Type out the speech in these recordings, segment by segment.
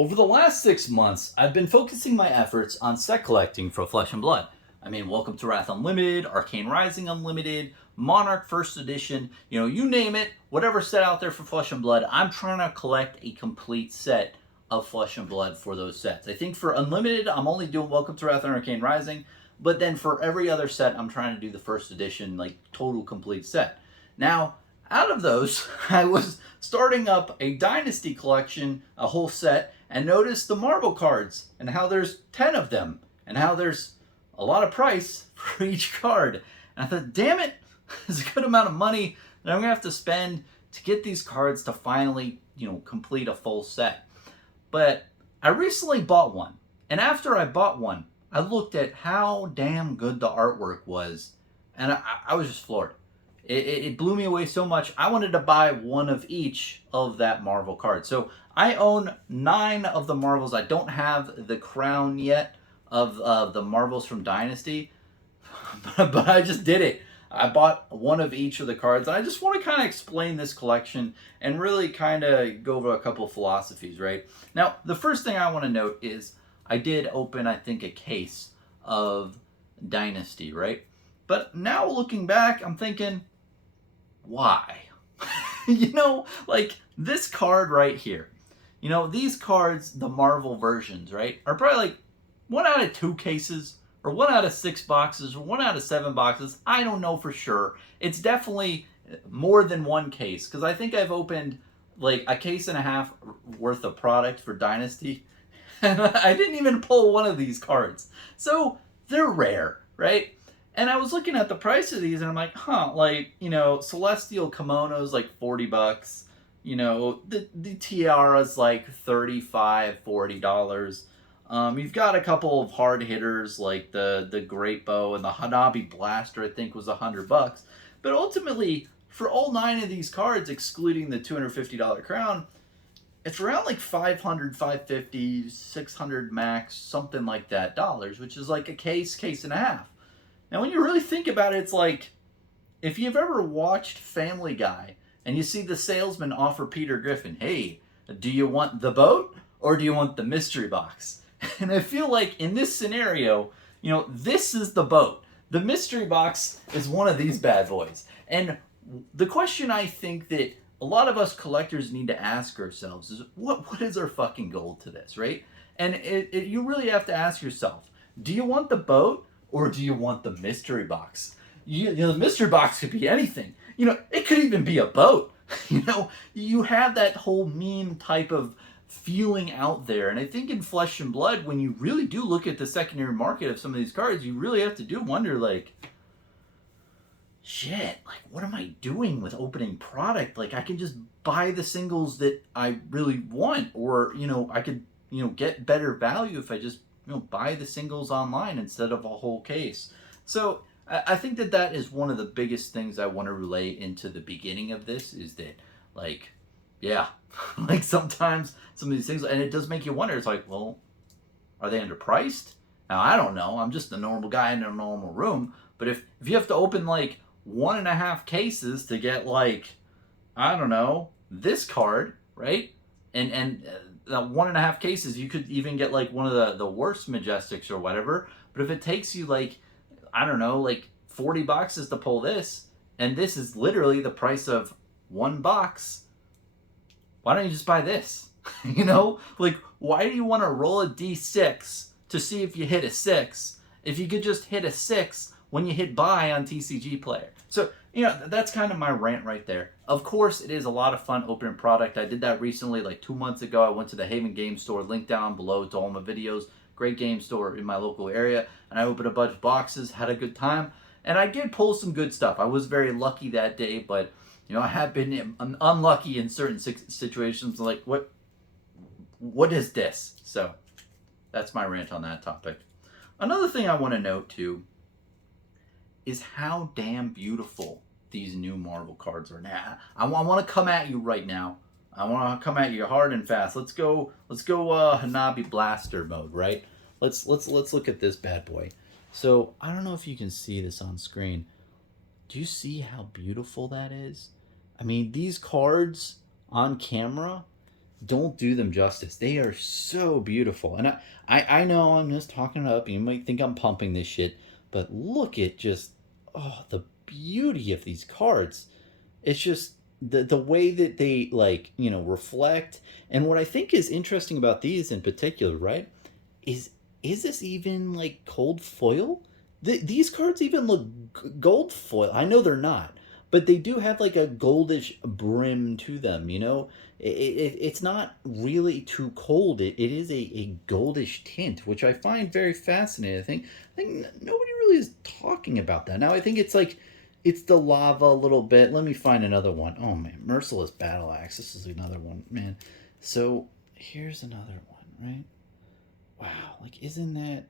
Over the last 6 months, I've been focusing my efforts on set collecting for Flesh and Blood. I mean, Welcome to Wrath Unlimited, Arcane Rising Unlimited, Monarch First Edition, you name it, whatever set out there for Flesh and Blood, I'm trying to collect a complete set of Flesh and Blood for those sets. I think for Unlimited, I'm only doing Welcome to Wrath and Arcane Rising, but then for every other set, I'm trying to do the First Edition, like, total complete set. Now, out of those, I was starting up a Dynasty collection, a whole set, and noticed the marble cards and how there's 10 of them and how there's a lot of price for each card. And I thought, damn it, there's a good amount of money that I'm going to have to spend to get these cards to finally, complete a full set. But I recently bought one. And after I bought one, I looked at how damn good the artwork was. And I was just floored. It blew me away so much. I wanted to buy one of each of that Marvel card. So I own 9 of the Marvels. I don't have the crown yet of the Marvels from Dynasty, but I just did it. I bought one of each of the cards. And I just want to kind of explain this collection and really kind of go over a couple of philosophies, right? Now, the first thing I want to note is I did open, I think, a case of Dynasty, right? But now looking back, I'm thinking, why? Like this card right here. These cards, the Marvel versions, right, are probably like 1 out of 2 cases, or 1 out of 6 boxes, or 1 out of 7 boxes. I don't know for sure. It's definitely more than 1 case, because I think I've opened like a case and a half worth of product for Dynasty, and I didn't even pull one of these cards. So they're rare, right? And I was looking at the price of these, and I'm like, Celestial Kimono's like $40. The tiara's like $35, $40. You've got a couple of hard hitters like the Great Bow and the Hanabi Blaster, I think was $100. But ultimately, for all 9 of these cards, excluding the $250 crown, it's around like $500, $550, $600 max, something like that dollars, which is like a case and a half. Now, when you really think about it, it's like, if you've ever watched Family Guy and you see the salesman offer Peter Griffin, hey, do you want the boat or do you want the mystery box? And I feel like in this scenario, this is the boat. The mystery box is one of these bad boys. And the question I think that a lot of us collectors need to ask ourselves is, what is our fucking goal to this, right? And you really have to ask yourself, do you want the boat? Or do you want the mystery box? The mystery box could be anything. It could even be a boat. You have that whole meme type of feeling out there. And I think in Flesh and Blood, when you really do look at the secondary market of some of these cards, you really have to wonder, like, shit, like, what am I doing with opening product? Like, I can just buy the singles that I really want. Or, I could, get better value if I just buy the singles online instead of a whole case. So I think that is one of the biggest things I want to relay into the beginning of this, is that, like, yeah, like sometimes some of these things, and it does make you wonder, it's like, well, are they underpriced? Now, I don't know. I'm just a normal guy in a normal room. But if you have to open like 1.5 cases to get, like, I don't know, this card, right? And 1.5 cases, you could even get like one of the worst Majestics or whatever. But if it takes you like, I don't know, like $40 to pull this, and this is literally the price of 1 box, why don't you just buy this? Like, why do you want to roll a D6 to see if you hit a 6 if you could just hit a 6 when you hit buy on TCG Player? So, that's kind of my rant right there. Of course, it is a lot of fun opening product. I did that recently, like 2 months ago. I went to the Haven Game Store, link down below to all my videos. Great game store in my local area. And I opened a bunch of boxes, had a good time. And I did pull some good stuff. I was very lucky that day, but, I have been unlucky in certain situations. Like, what is this? So, that's my rant on that topic. Another thing I want to note, too, is how damn beautiful these new Marvel cards are. Now, I want to come at you right now. I want to come at you hard and fast. Let's go Hanabi Blaster mode, right? Let's look at this bad boy. So, I don't know if you can see this on screen. Do you see how beautiful that is? I mean, these cards on camera, don't do them justice. They are so beautiful. And I know I'm just talking it up. You might think I'm pumping this shit, but look at just, oh, the beauty of these cards. It's just the way that they, like, reflect. And what I think is interesting about these in particular, right, is is this even like cold foil? These cards even look gold foil. I know they're not, but they do have like a goldish brim to them. It's not really too cold. It is a goldish tint, which I find very fascinating. I think nobody really is talking about that now. I think it's like it's the lava a little bit. Let me find another one. Oh man, Merciless Battle Axe. This is another one, man. So here's another one, right? Wow, like isn't that?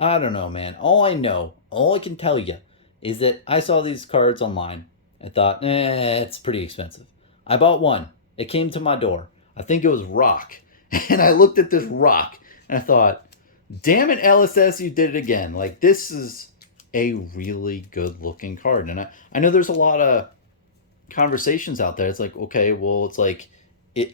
I don't know, man. All I can tell you, is that I saw these cards online and thought, it's pretty expensive. I bought one. It came to my door. I think it was rock, and I looked at this rock and I thought, damn it, LSS, you did it again. Like this is a really good looking card, and I know there's a lot of conversations out there. It's like, okay, well, it's like,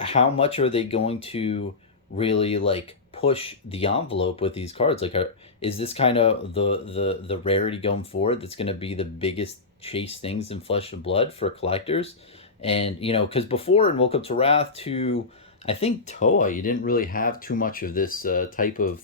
how much are they going to really like push the envelope with these cards? Like, is this kind of the rarity going forward that's going to be the biggest chase things in Flesh and Blood for collectors? And because before in Welcome to Wrath to, I think, Toa, you didn't really have too much of this type of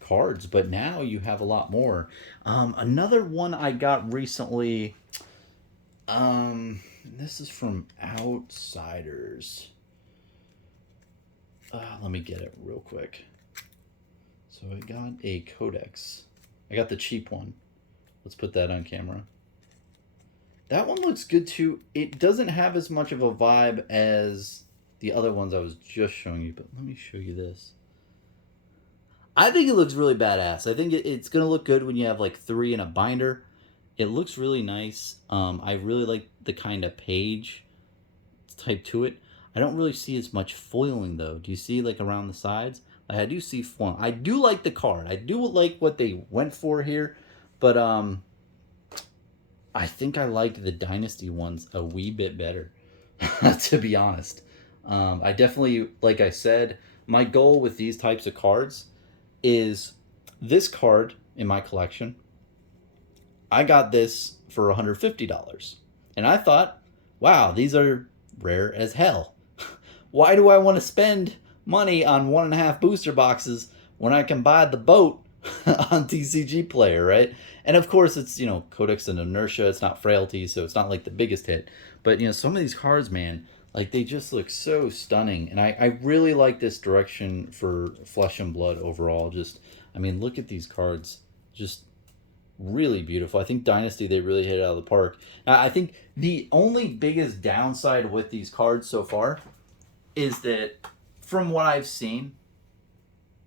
cards, but now you have a lot more. Another one I got recently. This is from Outsiders. Let me get it real quick. So I got a Codex. I got the cheap one. Let's put that on camera. That one looks good too. It doesn't have as much of a vibe as the other ones I was just showing you, but let me show you this. I think it looks really badass. I think it's going to look good when you have like 3 in a binder. It looks really nice. I really like the kind of page type to it. I don't really see as much foiling though. Do you see like around the sides? Like, I do see foiling. I do like the card. I do like what they went for here, but I think I like the Dynasty ones a wee bit better, to be honest. I definitely, like I said, my goal with these types of cards is this card in my collection. I got this for $150. And I thought, wow, these are rare as hell. Why do I want to spend money on 1.5 booster boxes when I can buy the boat on TCG Player, right? And of course, it's, Codex and Inertia. It's not Frailty, so it's not like the biggest hit. But, some of these cards, man, like they just look so stunning. And I really like this direction for Flesh and Blood overall. Just, I mean, look at these cards. Just really beautiful. I think Dynasty, they really hit it out of the park. Now, I think the only biggest downside with these cards so far is that, from what I've seen,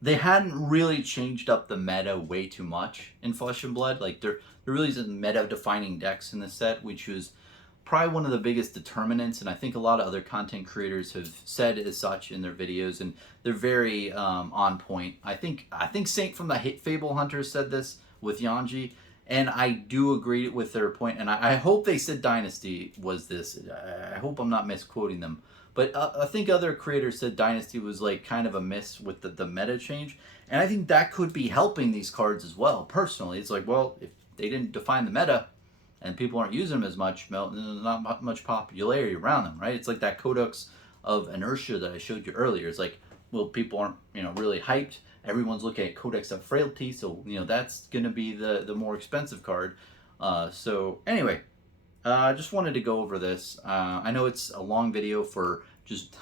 they hadn't really changed up the meta way too much in Flesh and Blood. Like, there really isn't meta-defining decks in this set, which was probably one of the biggest determinants, and I think a lot of other content creators have said as such in their videos, and they're very on point. I think Saint from the Fable Hunters said this with Yanji, and I do agree with their point, and I hope they said Dynasty was this. I hope I'm not misquoting them. But I think other creators said Dynasty was like kind of a miss with the meta change. And I think that could be helping these cards as well, personally. It's like, well, if they didn't define the meta and people aren't using them as much, not much popularity around them, right? It's like that Codex of Inertia that I showed you earlier. It's like, well, people aren't, really hyped. Everyone's looking at Codex of Frailty, so, that's going to be the more expensive card. So, anyway, I just wanted to go over this. I know it's a long video for just...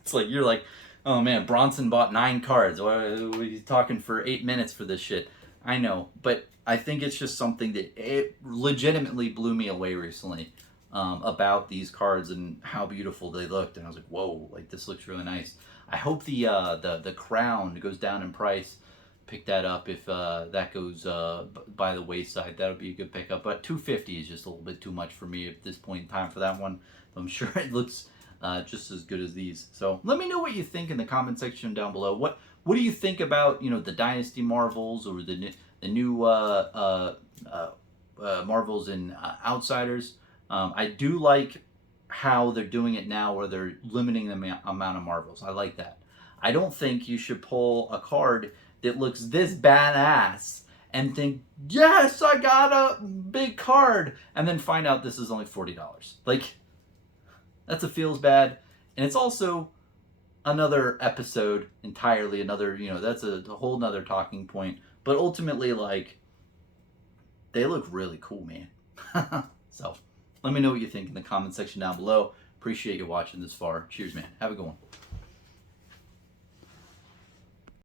it's like, you're like, oh man, Bronson bought 9 cards. Why are you talking for 8 minutes for this shit? I know, but I think it's just something that it legitimately blew me away recently about these cards and how beautiful they looked. And I was like, whoa, like this looks really nice. I hope the crown goes down in price. Pick that up if that goes by the wayside. That would be a good pickup. But $250 is just a little bit too much for me at this point in time for that one. I'm sure it looks just as good as these. So let me know what you think in the comment section down below. What do you think about the Dynasty Marvels or the new Marvels and Outsiders? I do like how they're doing it now, where they're limiting the amount of Marvels. I like that. I don't think you should pull a card that looks this badass and think, yes, I got a big card, and then find out this is only $40. Like, that's a feels bad. And it's also another episode entirely, another, that's a whole nother talking point. But ultimately, like, they look really cool, man. So, let me know what you think in the comment section down below. Appreciate you watching this far. Cheers, man. Have a good one.